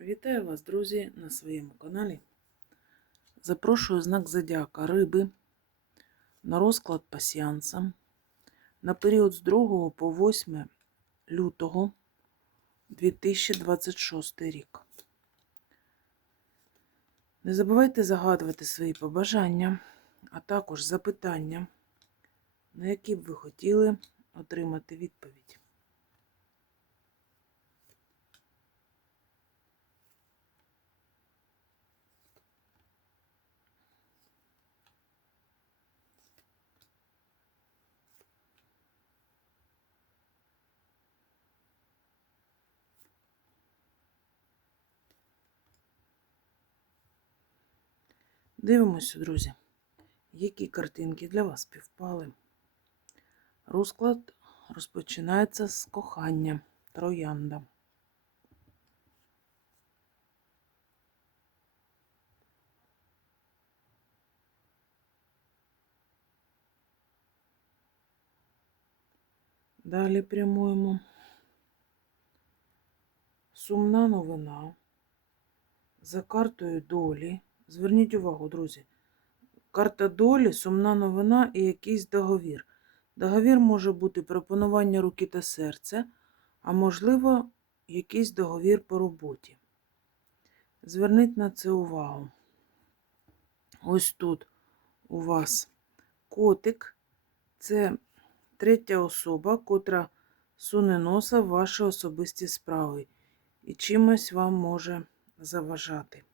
Вітаю вас, друзі, на своєму каналі. Запрошую знак Зодіака Риби на розклад пасіанса на період з 2 по 8 лютого 2026 рік. Не забувайте загадувати свої побажання, а також запитання, на які б ви хотіли отримати відповідь. Дивимося, друзі, які картинки для вас співпали. Розклад розпочинається з кохання троянда. Далі прямуємо. Сумна новина. За картою долі. Зверніть увагу, друзі. Карта долі, сумна новина і якийсь договір. Договір може бути пропонування руки та серця, а можливо, якийсь договір по роботі. Зверніть на це увагу. Ось тут у вас котик це третя особа, котра суне носа в ваші особисті справи і чимось вам може заважати.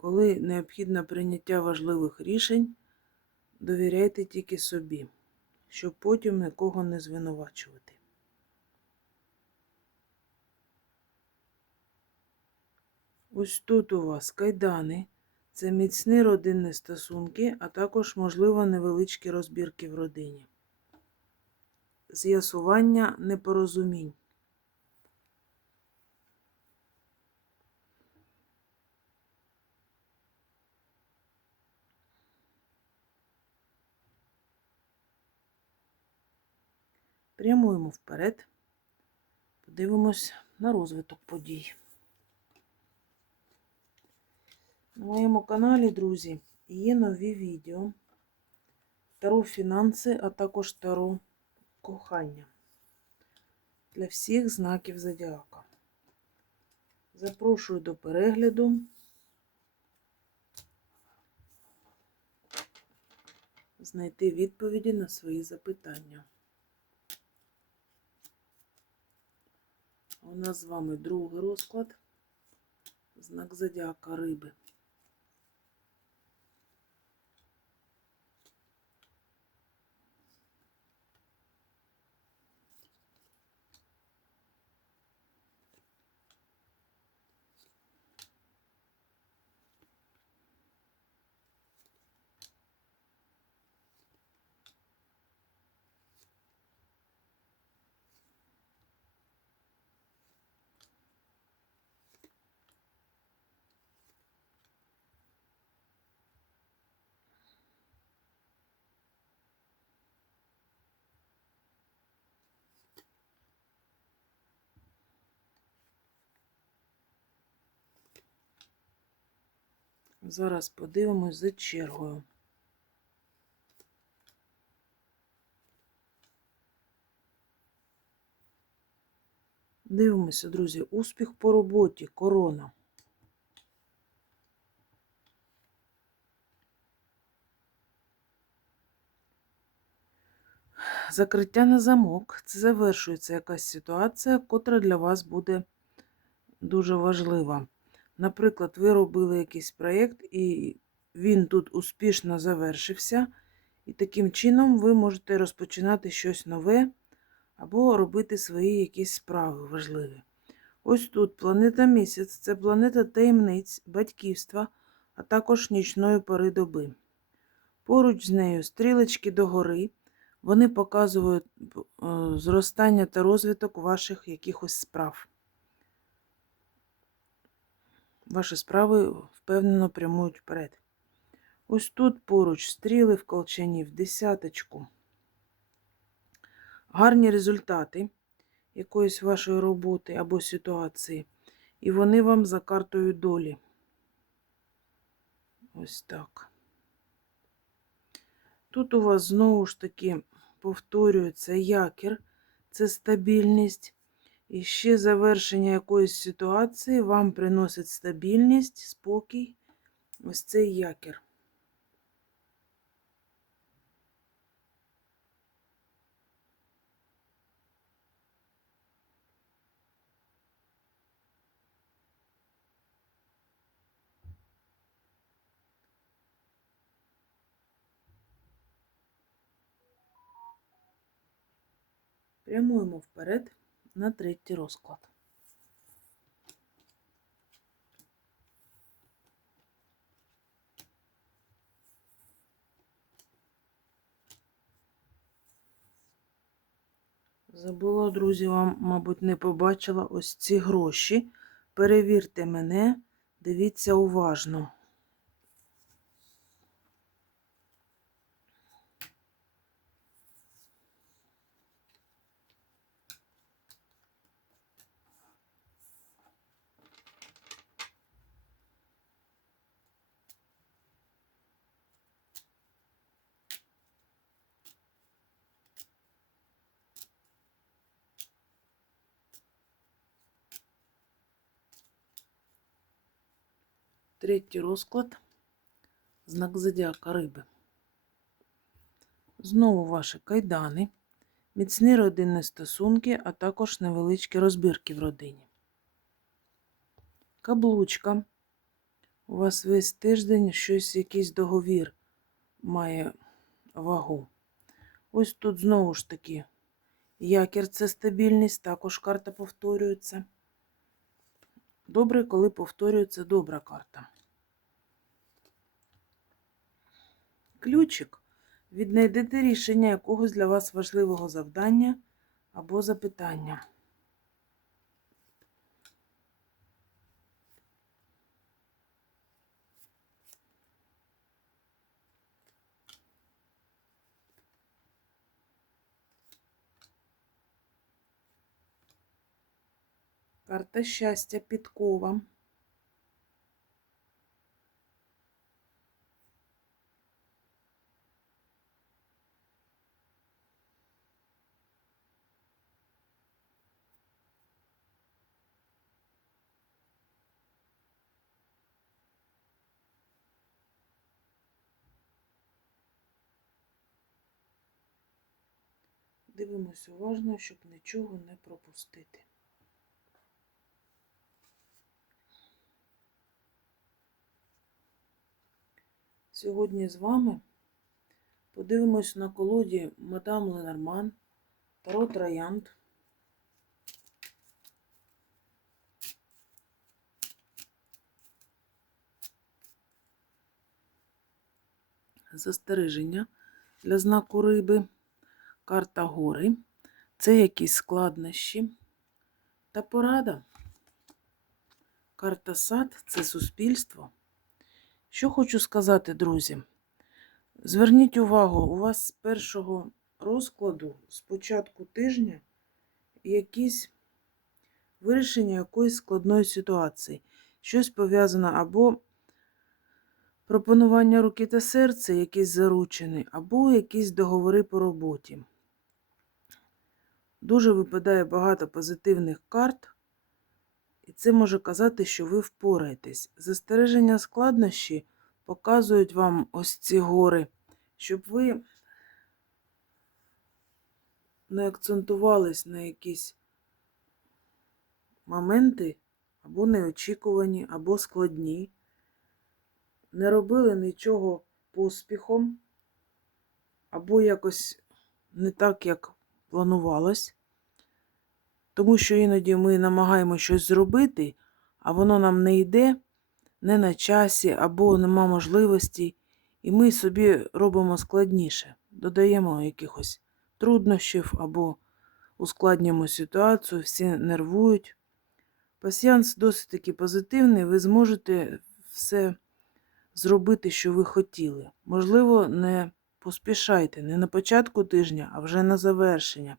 Коли необхідне прийняття важливих рішень, довіряйте тільки собі, щоб потім нікого не звинувачувати. Ось тут у вас кайдани. Це міцні родинні стосунки, а також, можливо, невеличкі розбірки в родині. З'ясування непорозумінь. Прямуємо вперед, подивимось на розвиток подій. На моєму каналі, друзі, є нові відео Таро фінанси, а також Таро кохання для всіх знаків зодіака. Запрошую до перегляду. Знайти відповіді на свої запитання. У нас з вами другий розклад, знак зодіака риби. Зараз подивимось за чергою. Дивимося, друзі, успіх по роботі, корона. Закриття на замок. Це завершується якась ситуація, котра для вас буде дуже важлива. Наприклад, ви робили якийсь проєкт, і він тут успішно завершився, і таким чином ви можете розпочинати щось нове або робити свої якісь справи важливі. Ось тут планета місяць це планета таємниць, батьківства, а також нічної пори доби. Поруч з нею стрілочки догори, вони показують е, зростання та розвиток ваших якихось справ. Ваші справи впевнено прямують вперед. Ось тут поруч стріли в колчані в десяточку. Гарні результати. якоїсь вашої роботи або ситуації. І вони вам за картою долі. Ось так. Тут у вас знову ж таки повторюється якір, це стабільність. І ще завершення якоїсь ситуації вам приносить стабільність, спокій. Ось цей якір. Прямуємо вперед на третій розклад. Забула, друзі, вам, мабуть, не побачила ось ці гроші. Перевірте мене, дивіться уважно. Третій розклад. Знак зодіака риби. Знову ваші кайдани, міцні родинні стосунки, а також невеличкі розбірки в родині. Каблучка. У вас весь тиждень щось, якийсь договір має вагу. Ось тут знову ж таки якір це стабільність, також карта повторюється. Добре, коли повторюється добра карта. Ключик. Віднайдете рішення якогось для вас важливого завдання або запитання. Карта щастя підкова. Дивимось уважно, щоб нічого не пропустити. Сьогодні з вами подивимось на колоді Мадам Ленорман, Таро Троянд. Застереження для знаку риби, карта гори, це якісь складнощі та порада. Карта сад це суспільство. Що хочу сказати, друзі? Зверніть увагу, у вас з першого розкладу, з початку тижня, якісь вирішення якоїсь складної ситуації. Щось пов'язане або пропонування руки та серця, якісь заручені, або якісь договори по роботі. Дуже випадає багато позитивних карт. І це може казати, що ви впораєтесь. Застереження складнощі показують вам ось ці гори, щоб ви не акцентувались на якісь моменти або неочікувані, або складні, не робили нічого поспіхом, або якось не так, як планувалось. Тому що іноді ми намагаємося щось зробити, а воно нам не йде, не на часі або нема можливості, і ми собі робимо складніше, додаємо якихось труднощів або ускладнюємо ситуацію, всі нервують. Пасіянс досить таки позитивний, ви зможете все зробити, що ви хотіли. Можливо, не поспішайте не на початку тижня, а вже на завершення.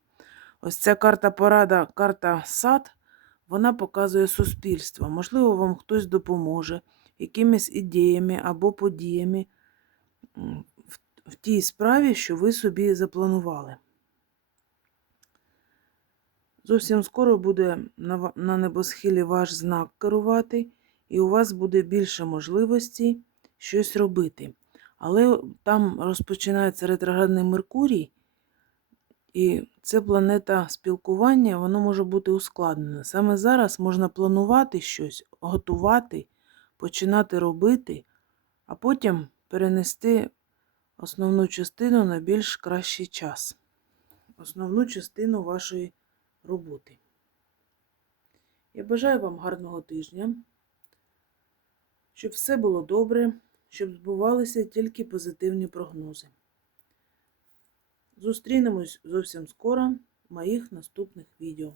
Ось ця карта порада, карта сад, вона показує суспільство. Можливо, вам хтось допоможе якимись ідеями або подіями в, тій справі, що ви собі запланували. Зовсім скоро буде на, небосхилі ваш знак керувати, і у вас буде більше можливостей щось робити. Але там розпочинається ретроградний Меркурій, і це планета спілкування, воно може бути ускладнене. Саме зараз можна планувати щось, готувати, починати робити, а потім перенести основну частину на більш кращий час, основну частину вашої роботи. Я бажаю вам гарного тижня, щоб все було добре, щоб збувалися тільки позитивні прогнози. Зустрінемось зовсім скоро в моїх наступних відео.